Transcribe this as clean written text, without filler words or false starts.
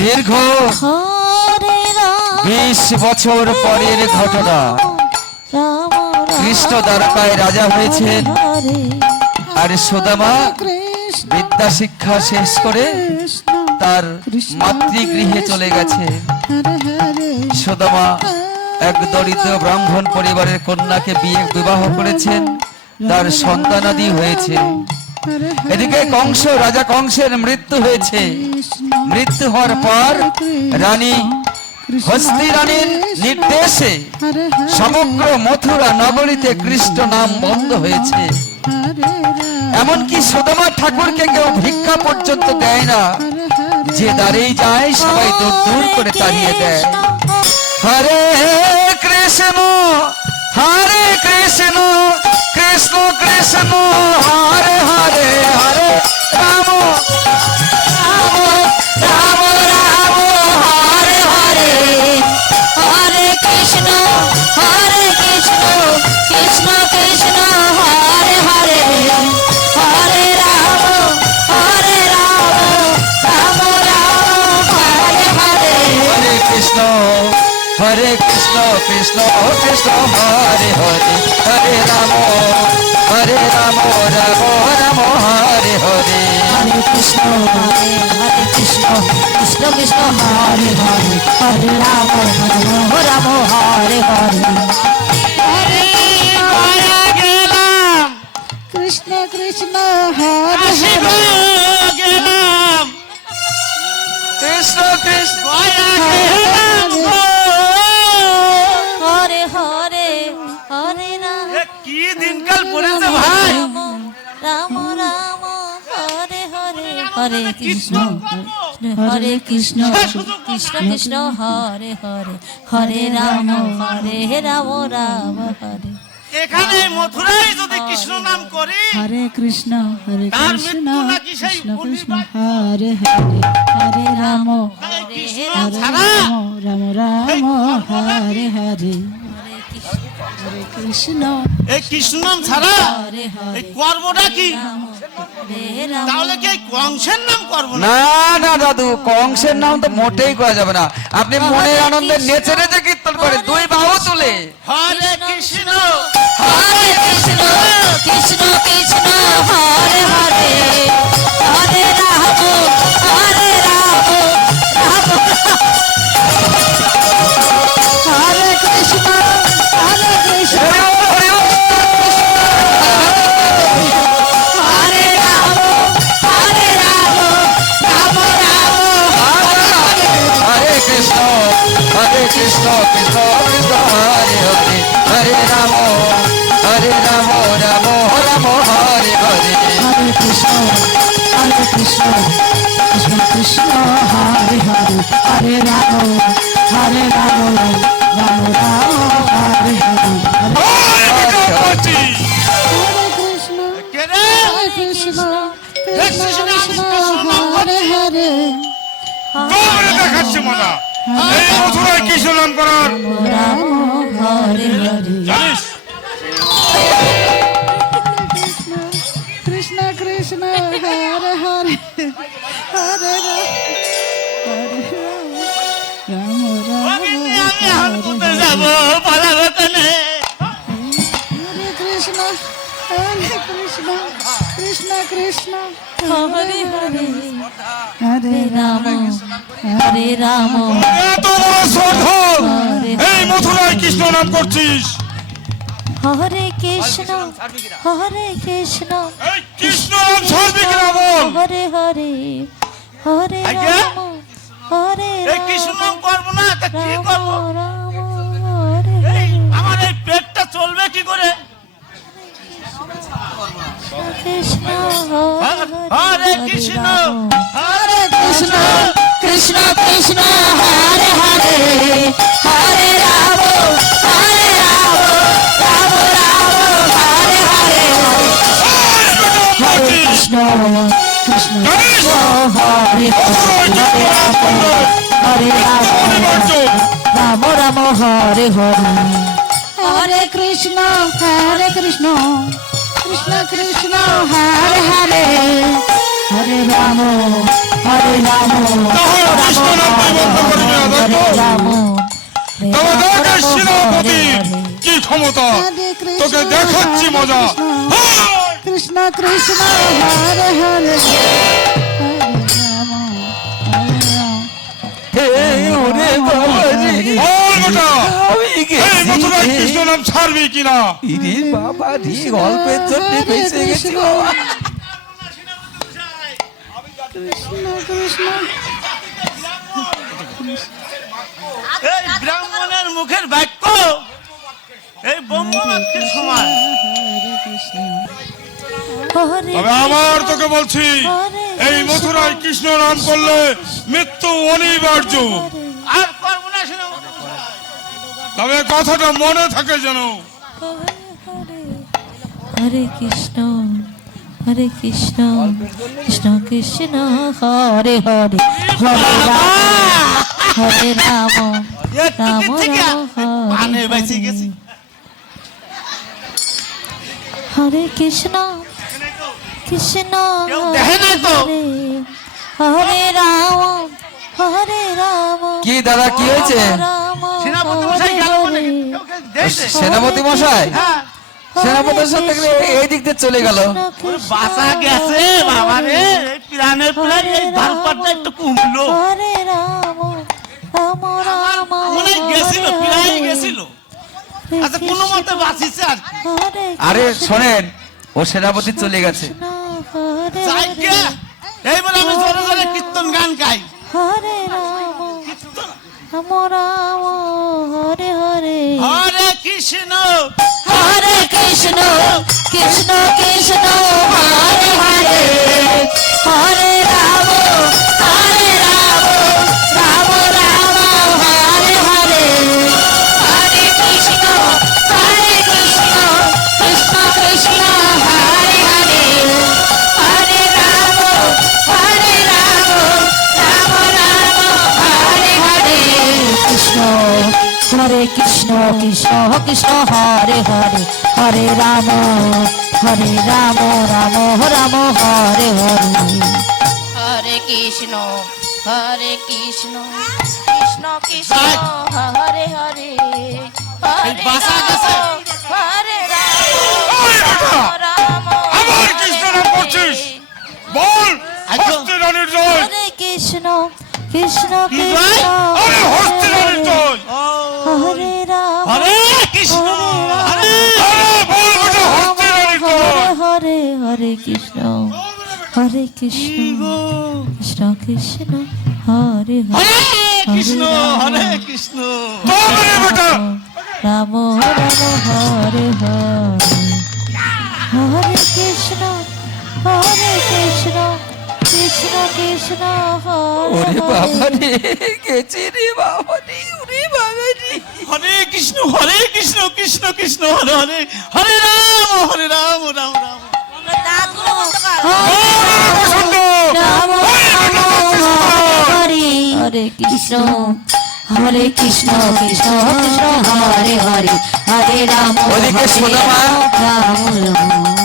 দীর্ঘ 20 বছর পরের ঘটনা। কৃষ্ণ দ্বারকায় রাজা হয়েছেন, আর সুদামা বিদ্যা শিক্ষা শেষ করে তার মাতৃগৃহে চলে গেছে। সুদামা এক দরিদ্র ব্রাহ্মণ পরিবারের কন্যাকে বিবাহ করেছেন, তার সন্তানাদি হয়েছে। এদিকে কংস, রাজা কংসের মৃত্যু হয়েছে। মৃত্যু হওয়ার পর রানী হস্তি রানীর নির্দেশে সমগ্র মথুরা নগরীতে কৃষ্ণ নাম বন্ধ হয়েছে। এমনকি সুদামা ঠাকুরকে কেউ ভিক্ষা পর্যন্ত দেয় না, যে দাঁড়িয়ে যায় সবাই দূর দূর করে তাড়িয়ে দেয়। হরে কৃষ্ণ হরে কৃষ্ণ কৃষ্ণ কৃষ্ণ হরে হরে, হরে রাম রাম রাম রাম হরে হরে, হরে কৃষ্ণ কৃষ্ণ কৃষ্ণ হরে হরে, হরে রাম রাম রাম হরে হরে। হরে কৃষ্ণ কৃষ্ণ কৃষ্ণ হরে হরে, হরে রাম রাম রাম হরে হরে। হরে কৃষ্ণ কৃষ্ণ কৃষ্ণ হরে হরে, হরে রাম রাম হরে হরে। হরে মায়া গেলাম কৃষ্ণ কৃষ্ণ হরে গেলাম, কৃষ্ণ কৃষ্ণ হরে হরে, হরে রাম। কি দিনকাল পড়েছে ভাই। রাম রাম হরে হরে, হরে কৃষ্ণ কৃষ্ণ কৃষ্ণ হরে হরে, হরে রাম রাম হরে। এখানে মথুরায় যদি কৃষ্ণ নাম করি, হরে কৃষ্ণ কৃষ্ণ কৃষ্ণ হরে হরে, হরে রাম রাম রাম হরে হরে, হরে কৃষ্ণ। এই কৃষ্ণ নাম ছাড়া এই কর্মটা কি? তাহলে কি কংসের নাম করবো না? না দাদু, কংসের নাম তো মোটেই করা যাবে না। আপনি মনের আনন্দে নেচে নেচে কীর্তন করে দুই বাহু তুলে হরে কৃষ্ণ কৃষ্ণ কৃষ্ণ কৃষ্ণ হরে হরে, হরে রাম রাম হরে কৃষ্ণ কৃষ্ণ হরে রাম রাম রাম হরে কৃষ্ণ কৃষ্ণ কৃষ্ণ হরে হরে, হরে রাম রাম রাম হরে হরে। হরে কৃষ্ণ কৃষ্ণ কৃষ্ণ কৃষ্ণ হরে হরে, হরে রাম রাম রাম হরে হরে। হরে কৃষ্ণ কৃষ্ণ হরে হরে, দেখাচ্ছে মজা এই মথুরায় কৃষ্ণ নাম করার। রাম হরে হরে, জানিস কৃষ্ণ কৃষ্ণ হরে হরে, হরে রাম আমি এখন কোথায় যাবো, পালাবো কেনে? হরে কৃষ্ণ কৃষ্ণ কৃষ্ণ হরে হরে, হরে রাম এত বড় শ্রদ্ধা, এই মথুরায় কৃষ্ণ নাম করছিস। হরে কৃষ্ণ এই কৃষ্ণ নাম ছাড়বি কিনা বল। হরে হরে, হরে আজ্ঞা? রাম হরে এই কৃষ্ণ নাম করবো না তা কি করবো? রাম হরে এই আমার এই পেটটা চলবে কি করে? কৃষ্ণ হরে কৃষ্ণ হরে কৃষ্ণ কৃষ্ণ কৃষ্ণ হরে হরে, হরে রাম রাম হরে হরে, হরে কৃষ্ণ কৃষ্ণ হরে হরে, হরে রাম রাম হরে হরে। হরে কৃষ্ণ কৃষ্ণ কৃষ্ণ হরে হরে, হরে রাম তাহলে কৃষ্ণ নাম ক্ষমতা, তোকে দেখাচ্ছি মজা। কৃষ্ণ কৃষ্ণ হরে হরে হে ওরে বাবা রে, বল বেটা, আমি এই গেছি মথুরায় রে। কৃষ্ণ নাম ছাড়বি কিনা? ইরে বাবা রে, অল্পের জন্য বেঁচে গেছি বাবা। কৃষ্ণ কৃষ্ণ এই ব্রাহ্মণের মুখের বাক্য এই ব্রহ্মবাক্যের সমান। হরে কৃষ্ণ হরে তবে আবার তোকে বলছি, এই মথুরায় কৃষ্ণ নাম করলে মৃত্যু অনিবার্য। আর করবো না শুনে তবে কথাটা মনে থাকে যেন। হরে কৃষ্ণ হরে কৃষ্ণ কৃষ্ণ কৃষ্ণ হরে হরে হরে রাম হরে রাম রাম থেকে রাম পানে হরে বেঁচে গেছি। হরে কৃষ্ণ কৃষ্ণ কেউ দেখে নাই তো? হরে হরে রাম হরে রাম কি দাদা, কি হয়েছে? রাম সেনাপতি মশাই গেল বলে কেউ কেউ দেখছে। সেনাপতি মশাই, হ্যাঁ, সেনাপতির সাথে এই দিক দিয়ে চলে গেল। ওরে বাঁচা গেছে বাবা রে, এই প্রাণের প্রাণ এই ধারপাটটা একটু কমলো। হরে রাম রাম রাম মনে হয় গেছিল, প্রায় গেছিল। আচ্ছা কোনো মতে বাঁচিছে আর কি। হরে আরে শোনেন, ও সেনাপতি চলে গেছে। হরে যাই গে, এইবার আমি জোরে জোরে কীর্তন গান গাই। হরে রাম রাম রাম হরে হরে হরে কৃষ্ণ হরে কৃষ্ণ কৃষ্ণ কৃষ্ণ হরে হরে হরে রাম রাম রাম হরে হরে হরে কৃষ্ণ কৃষ্ণ কৃষ্ণ কৃষ্ণ হরে হরে হরে রাম রাম রাম হরে হরে কৃষ্ণ হরে কৃষ্ণ কৃষ্ণ কৃষ্ণ হরে হরে হরে রাম রাম রাম হরে হরে হরে কৃষ্ণ কৃষ্ণ কৃষ্ণ হরে হরে এই বাঁচা গেছে। হরে রাম ওই বেটা, রাম আবার কৃষ্ণ নাম করছিস? বল, একদম। হস্তি রানীর জয়। হরে কৃষ্ণ কৃষ্ণ কি কৃষ্ণ জয়? আরে হস্তি রানীর জয়। হরে রাম হরে কৃষ্ণ হরে আরে বল বেটা, হস্তি রানীর জয়। হরে হরে কৃষ্ণ কৃষ্ণ কৃষ্ণ হরে হরে কৃষ্ণ হরে কৃষ্ণ। তবে রে বেটা, রাম রাম হরে হরে হরে কৃষ্ণ কৃষ্ণ কৃষ্ণ ওরে হরে বাবা হরে রে, গেছি রে বাবা রে, ওরে বাবা রে। হরে কৃষ্ণ কৃষ্ণ কৃষ্ণ হরে হরে হরে রাম রাম রাম। দাঁতগুলো বন্ধ কর। বসন্ত, রাম রাম হরে হরে কৃষ্ণ কৃষ্ণ কৃষ্ণ হরে হরে হরে রাম ওদিকে শোনো মা। রাম রাম